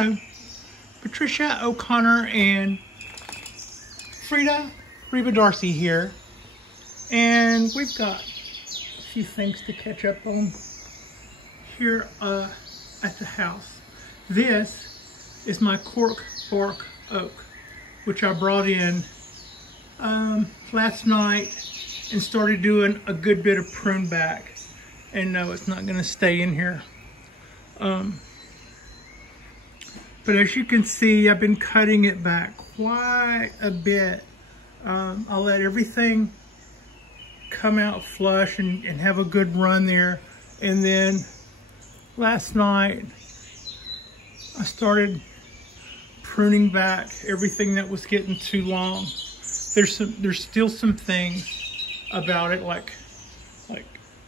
Hello, Patricia O'Connor and Frida Darcy here, and we've got a few things to catch up on here at the house. This is my Cork Bark Oak, which I brought in last night and started doing a good bit of prune back. And no, it's not going to stay in here. But as you can see, I've been cutting it back quite a bit. I'll let everything come out flush and have a good run there. And then last night, I started pruning back everything that was getting too long. There's still some things about it, like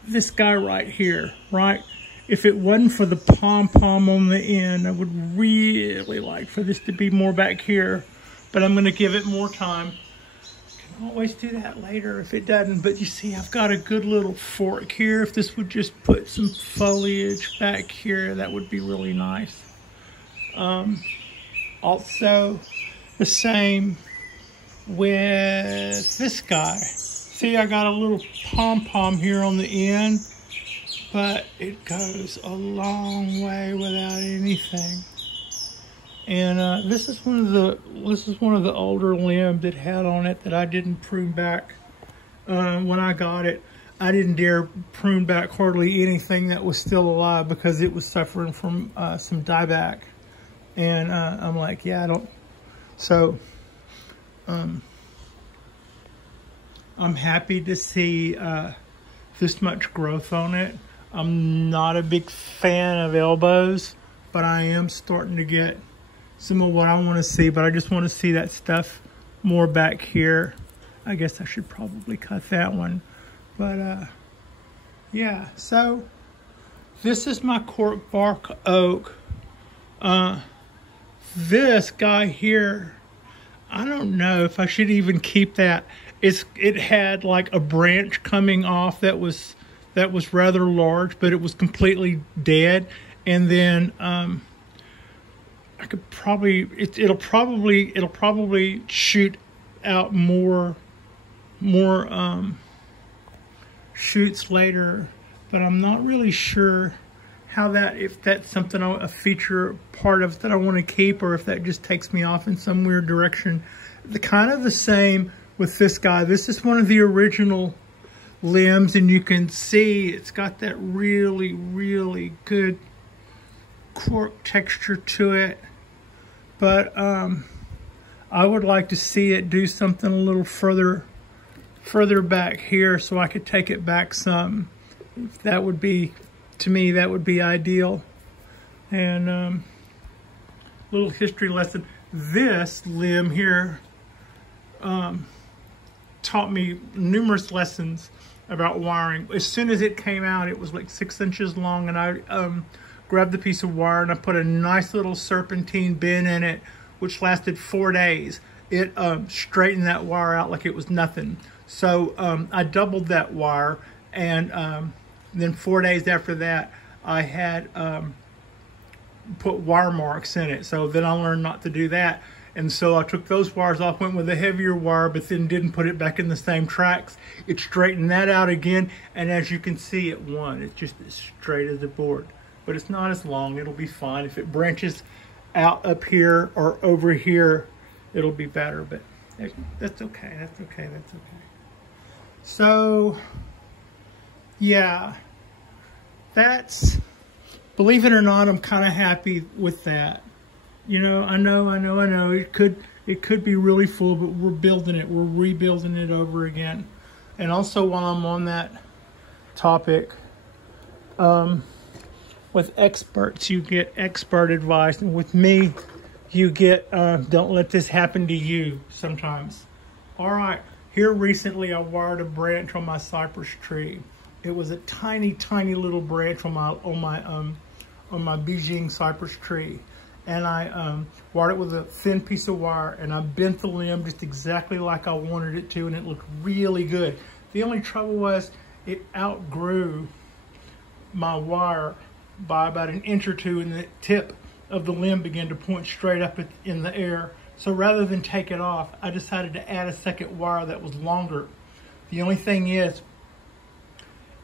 this guy right here, right? If it wasn't for the pom-pom on the end, I would really like for this to be more back here, but I'm gonna give it more time. I can always do that later if it doesn't, but you see, I've got a good little fork here. If this would just put some foliage back here, that would be really nice. Also, the same with this guy. See, I got a little pom-pom here on the end, but it goes a long way without anything. And this is one of the older limbs it had on it that I didn't prune back when I got it. I didn't dare prune back hardly anything that was still alive because it was suffering from some dieback. And I'm like, yeah, I don't. So I'm happy to see this much growth on it. I'm not a big fan of elbows, but I am starting to get some of what I want to see, but I just want to see that stuff more back here. I guess I should probably cut that one. But yeah, so this is my Cork Bark Oak. This guy here, I don't know if I should even keep that. It had like a branch coming off that was rather large, but it was completely dead. And then I could probably it'll probably shoot out more shoots later, but I'm not really sure how if that's something, a feature part of it that I want to keep, or if that just takes me off in some weird direction. Kind of the same with this guy. This is one of the original limbs, and you can see it's got that really, really good cork texture to it. But I would like to see it do something a little further back here so I could take it back some. That would be, to me, that would be ideal. And little history lesson. This limb here taught me numerous lessons about wiring. As soon as it came out, it was like 6 inches long, and I grabbed the piece of wire and I put a nice little serpentine bend in it, which lasted 4 days. It straightened that wire out like it was nothing. So I doubled that wire, and then 4 days after that, I had put wire marks in it. So then I learned not to do that. And so I took those wires off, went with a heavier wire, but then didn't put it back in the same tracks. It straightened that out again, and as you can see, it won. It's just as straight as a board. But it's not as long. It'll be fine. If it branches out up here or over here, it'll be better. But that's okay. That's okay. That's okay. So, yeah. That's, believe it or not, I'm kind of happy with that. You know, I know. It could be really full, but we're building it. We're rebuilding it over again. And also, while I'm on that topic, with experts, you get expert advice. And with me, you get, don't let this happen to you sometimes. All right, here recently, I wired a branch on my cypress tree. It was a tiny, tiny little branch on my Beijing cypress tree. And I wired it with a thin piece of wire, and I bent the limb just exactly like I wanted it to, and it looked really good. The only trouble was it outgrew my wire by about 1 inch or 2 in the tip of the limb began to point straight up in the air. So rather than take it off, I decided to add a second wire that was longer. The only thing is,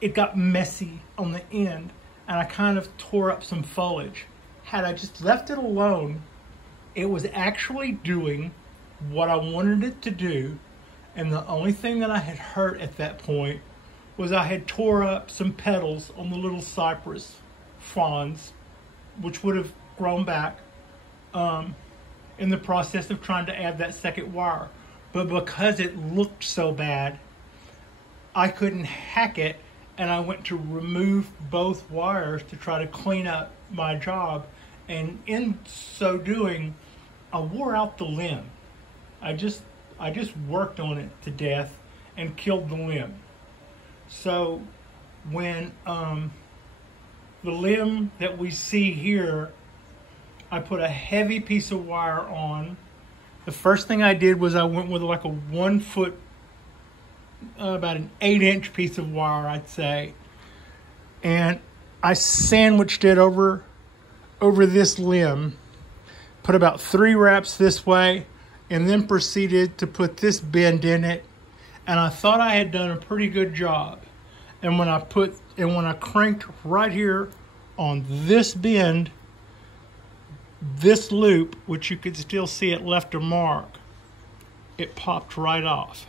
it got messy on the end, and I kind of tore up some foliage. Had I just left it alone, it was actually doing what I wanted it to do, and the only thing that I had hurt at that point was I had tore up some petals on the little cypress fronds, which would have grown back in the process of trying to add that second wire. But because it looked so bad, I couldn't hack it, and I went to remove both wires to try to clean up my job. And in so doing, I wore out the limb. I just worked on it to death and killed the limb. So when the limb that we see here, I put a heavy piece of wire on. The first thing I did was I went with like a 1 foot, about an 8-inch piece of wire, I'd say. And I sandwiched it over this limb, put about 3 wraps this way, and then proceeded to put this bend in it. And I thought I had done a pretty good job. And when I cranked right here on this bend, this loop, which you could still see it left a mark, it popped right off.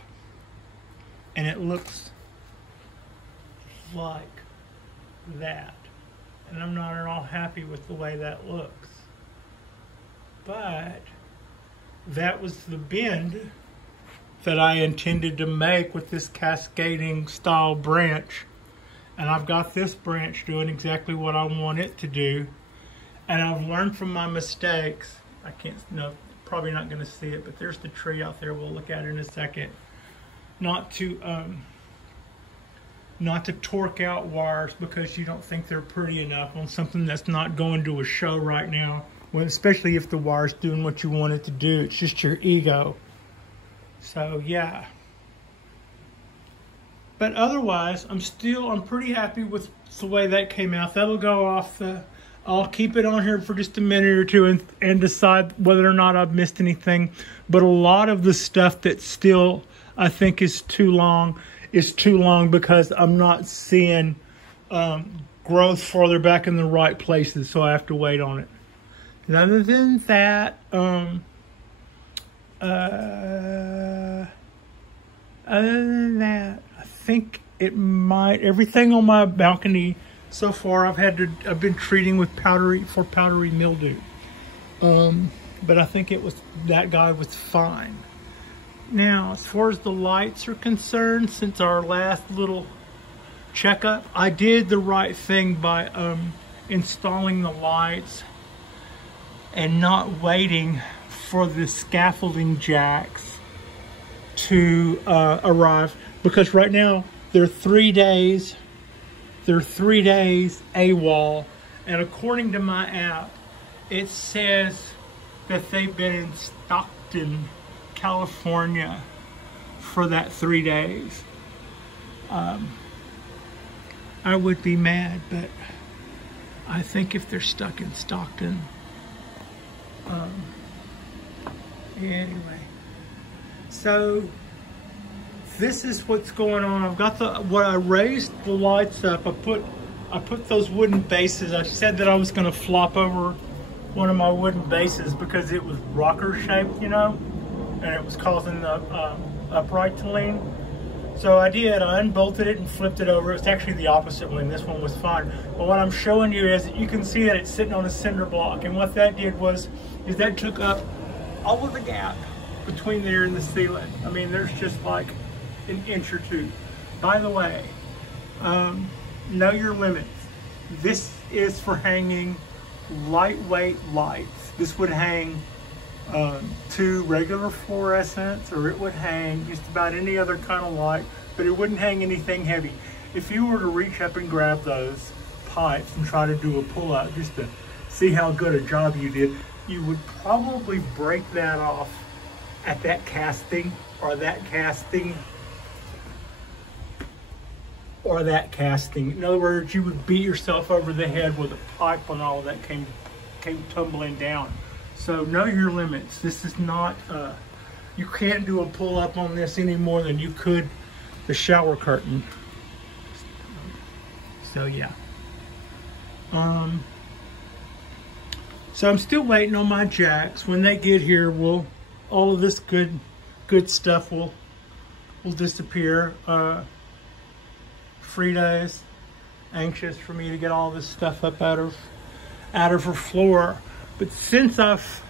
And it looks like that. And I'm not at all happy with the way that looks. But that was the bend that I intended to make with this cascading style branch. And I've got this branch doing exactly what I want it to do. And I've learned from my mistakes. I can't, no, probably not going to see it, but there's the tree out there we'll look at in a second. Not to torque out wires because you don't think they're pretty enough on something that's not going to a show right now. Well, especially if the wire's doing what you want it to do. It's just your ego. So yeah. But otherwise, I'm pretty happy with the way that came out. That'll go off I'll keep it on here for just a minute or two and decide whether or not I've missed anything. But a lot of the stuff that still I think is too long because I'm not seeing growth farther back in the right places, so I have to wait on it. And other than that, I think it might, everything on my balcony so far I've been treating with powdery mildew. But I think that guy was fine. Now, as far as the lights are concerned, since our last little checkup, I did the right thing by installing the lights and not waiting for the scaffolding jacks to arrive, because right now they're 3 days. They're 3 days AWOL, and according to my app, it says that they've been in Stockton, California for that 3 days. I would be mad, but I think if they're stuck in Stockton, anyway. So this is what's going on. I've got I raised the lights up. I put those wooden bases. I said that I was going to flop over one of my wooden bases because it was rocker shaped, you know, and it was causing the upright to lean. So I did. I unbolted it and flipped it over. It's actually the opposite one. This one was fine. But what I'm showing you is that you can see that it's sitting on a cinder block, and what that did is that took up all of the gap between there and the ceiling. I mean, there's just like an inch or two. By the way, know your limits. This is for hanging lightweight lights. This would hang 2 regular fluorescents, or it would hang just about any other kind of light, but it wouldn't hang anything heavy. If you were to reach up and grab those pipes and try to do a pull-out just to see how good a job you did, you would probably break that off at that casting, or that casting, or that casting. In other words, you would beat yourself over the head with a pipe when all of that came came tumbling down. So know your limits. This is not, you can't do a pull up on this any more than you could the shower curtain. So yeah. So I'm still waiting on my jacks. When they get here, all of this good stuff will disappear. Frida is anxious for me to get all this stuff up out of her floor. But since I've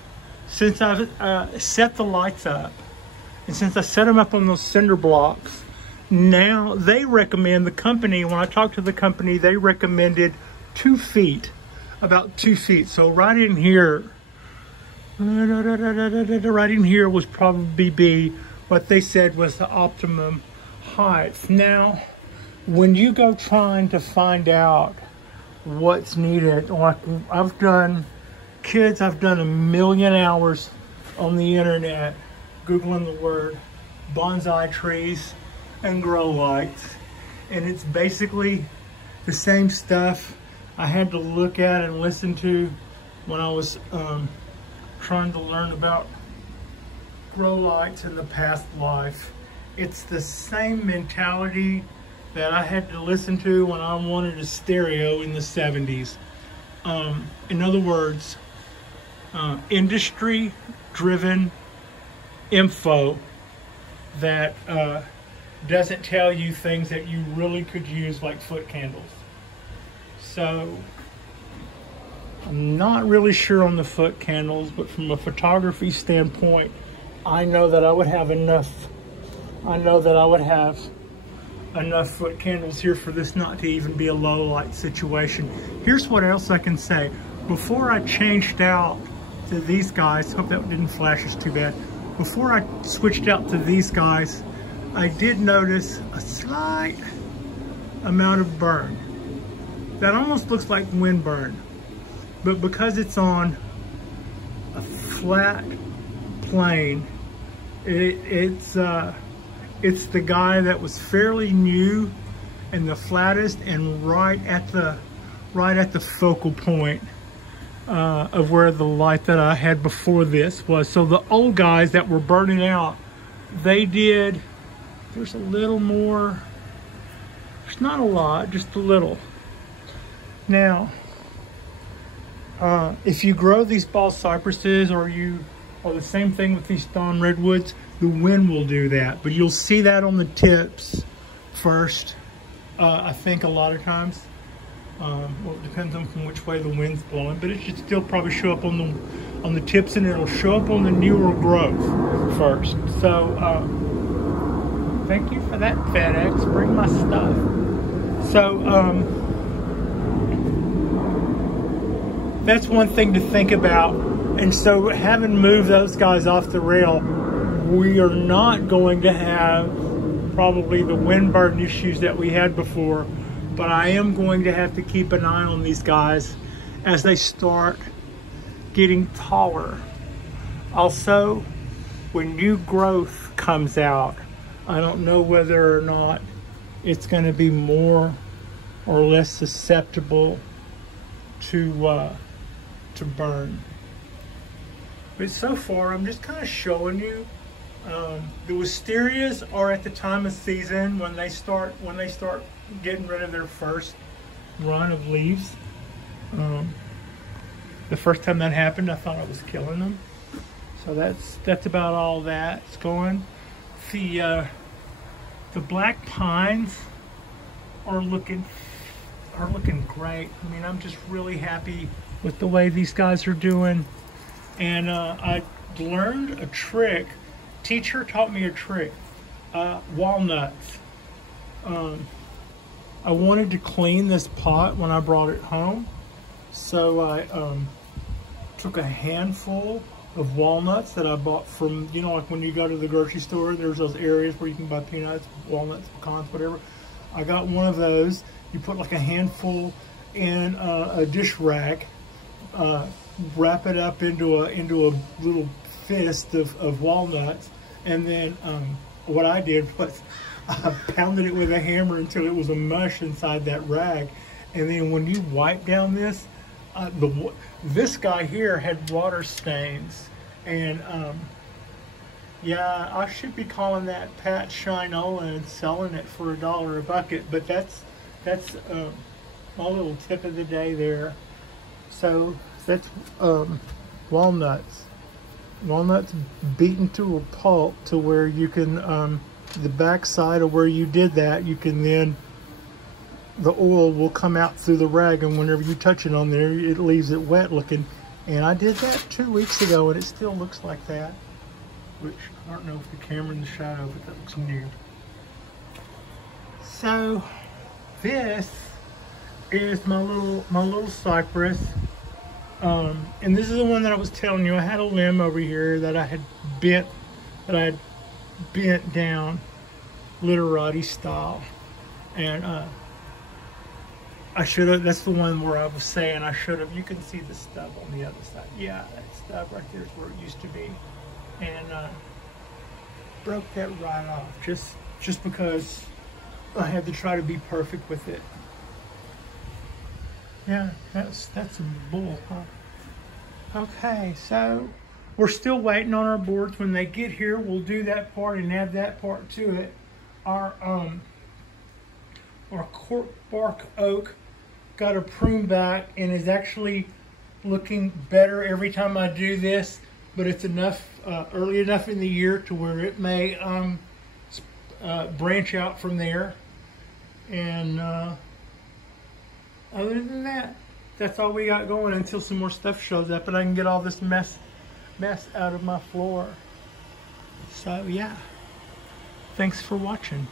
set the lights up, and since I set them up on those cinder blocks, now they recommend, the company, when I talked to the company, they recommended 2 feet, about 2 feet. So right in here would probably be what they said was the optimum height. Now, when you go trying to find out what's needed, like I've done a million hours on the internet Googling the word bonsai trees and grow lights, and it's basically the same stuff I had to look at and listen to when I was trying to learn about grow lights in the past life. It's the same mentality that I had to listen to when I wanted a stereo in the 70s. In other words, industry-driven info that doesn't tell you things that you really could use, like foot candles. So I'm not really sure on the foot candles, but from a photography standpoint, I know that I would have enough. I know that I would have enough foot candles here for this not to even be a low light situation. Here's what else I can say. Before I changed out to these guys, hope that didn't flash us too bad. Before I switched out to these guys, I did notice a slight amount of burn. That almost looks like wind burn. But because it's on a flat plane, it's the guy that was fairly new and the flattest and right at the focal point of where the light that I had before this was. So the old guys that were burning out, they did, there's a little more, there's not a lot, just a little. Now, if you grow these ball cypresses or the same thing with these thorn redwoods, the wind will do that. But you'll see that on the tips first, I think a lot of times. Well, it depends on from which way the wind's blowing, but it should still probably show up on the tips, and it'll show up on the newer growth first. So, thank you for that, FedEx. Bring my stuff. So, that's one thing to think about. And so having moved those guys off the rail, we are not going to have probably the wind burn issues that we had before, but I am going to have to keep an eye on these guys as they start getting taller. Also, when new growth comes out, I don't know whether or not it's going to be more or less susceptible to burn. But so far, I'm just kind of showing you. The wisterias are at the time of season when they start getting rid of their first run of leaves. The first time that happened, I thought I was killing them. So that's about all that's going. The black pines are looking great. I mean, I'm just really happy with the way these guys are doing. And I learned a trick. Teacher taught me a trick. Walnuts. I wanted to clean this pot when I brought it home, so I took a handful of walnuts that I bought from, you know, like when you go to the grocery store, there's those areas where you can buy peanuts, walnuts, pecans, whatever. I got one of those. You put like a handful in a dish rag, wrap it up into a little fist of walnuts, and then what I did was I pounded it with a hammer until it was a mush inside that rag, and then when you wipe down this, This guy here had water stains, and yeah, I should be calling that Pat Shinola and selling it for $1 a bucket, but that's my little tip of the day there. So that's walnuts. Walnuts beaten to a pulp to where you can, the back side of where you did that, you can then, the oil will come out through the rag, and whenever you touch it on there, it leaves it wet looking. And I did that 2 weeks ago, and it still looks like that. Which, I don't know if the camera in the shadow, but that looks new. So, this is my little cypress. And this is the one that I was telling you. I had a limb over here that I had bent down literati style. And I should have, that's the one where I was saying I should have, you can see the stub on the other side. Yeah, that stub right there is where it used to be. And broke that right off just because I had to try to be perfect with it. Yeah, that's some bull, huh? Okay, so we're still waiting on our boards. When they get here, we'll do that part and add that part to it. Our Cork Bark Oak got a prune back and is actually looking better every time I do this, but it's enough early enough in the year to where it may branch out from there. And other than that, that's all we got going until some more stuff shows up and I can get all this mess out of my floor. So yeah, thanks for watching.